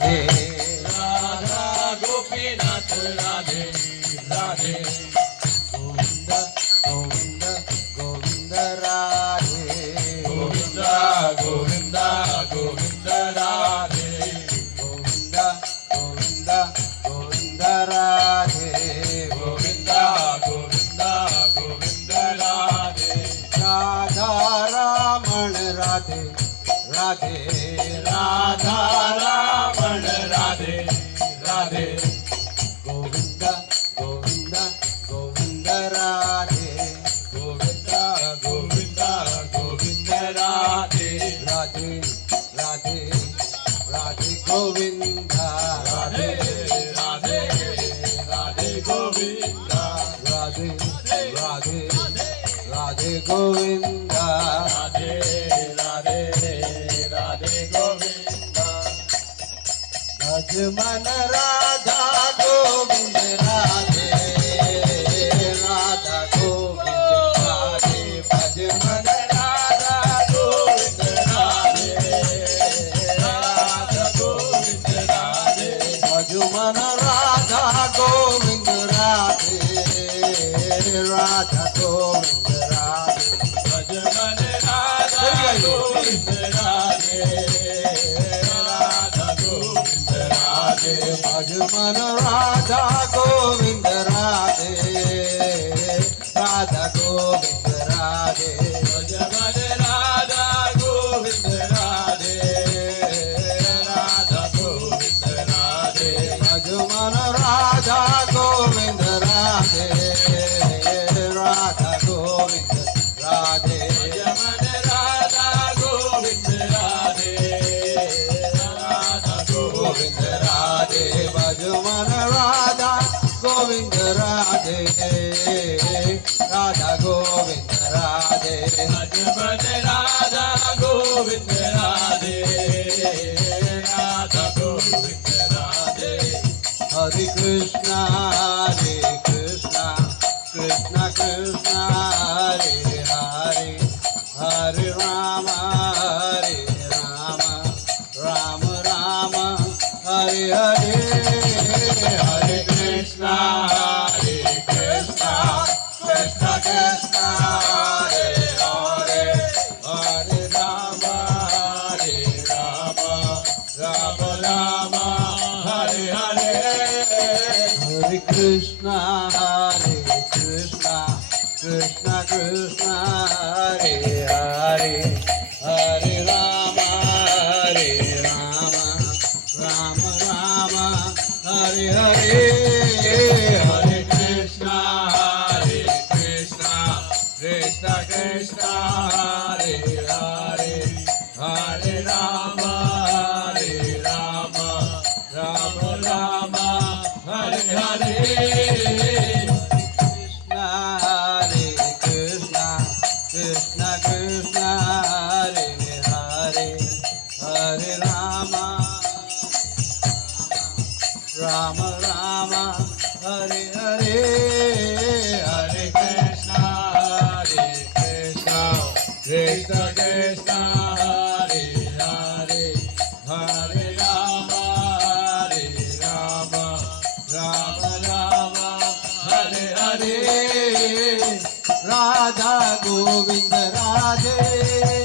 राधा गोपीनाथ राधे राधे गोविंद गोविंद गोविंद राधे गोविंद गोविंद गोविंद राधे गोविंद गोविंद गोविंद राधे गोविंद गोविंद गोविंद राधे राधा रमण राधे राधे राधा रमण राधे राधे गोविंद गोविंद गोविंद राधे गोविंद गोविंद गोविंद राधे राधे राधे राधे गोविंद राधे राधे राधे गोविंद राधे राधे राधे गोविंद राधे राधे राधे गोविंद भज मन राधा गोविंद राधे राधा गोविंद राधे भज मन राधा गोविंद राधे राधा गोविंद राधे भज मन राधा गोविंद राधे राधा गोविंद राधे भजन राधा गोविंद राधे राधा गोविंद राधे भज मन राधा गोविंद राधे राधा गोविंद राधे भजन राधा गोविंद राधे राधा गोविंद राधे भज मन राधा गोविंद राधे राधा गोविंद राधे भजन राधा गोविंद राधे राधा गोविंद राधे भज मन राधा गोविंद राधे राधा गोविंद राधे भजन राधा गोविंद राधे राधा गोविंद राधे हरे कृष्णा कृष्ण कृष्ण हरे हरे हरे राम राम राम हरे हरे हरे कृष्णा कृष्णा कृष्णा हरे हरे हरे राम राम राम हरे हरे हरे कृष्णा कृष्ण कृष्ण हरे हरे हरे राम राम राम हरे हरे हरे कृष्णा कृष्णा कृष्णा हरे हरे हरे राम राम राम हरे हरे कृष्ण कृष्ण हरे हरे हरे राम राम हरे हरे हरे कृष्णा कृष्णा कृष्णा हरे हरे हरे राम राम राम हरे हरे राधा गोविंद राधे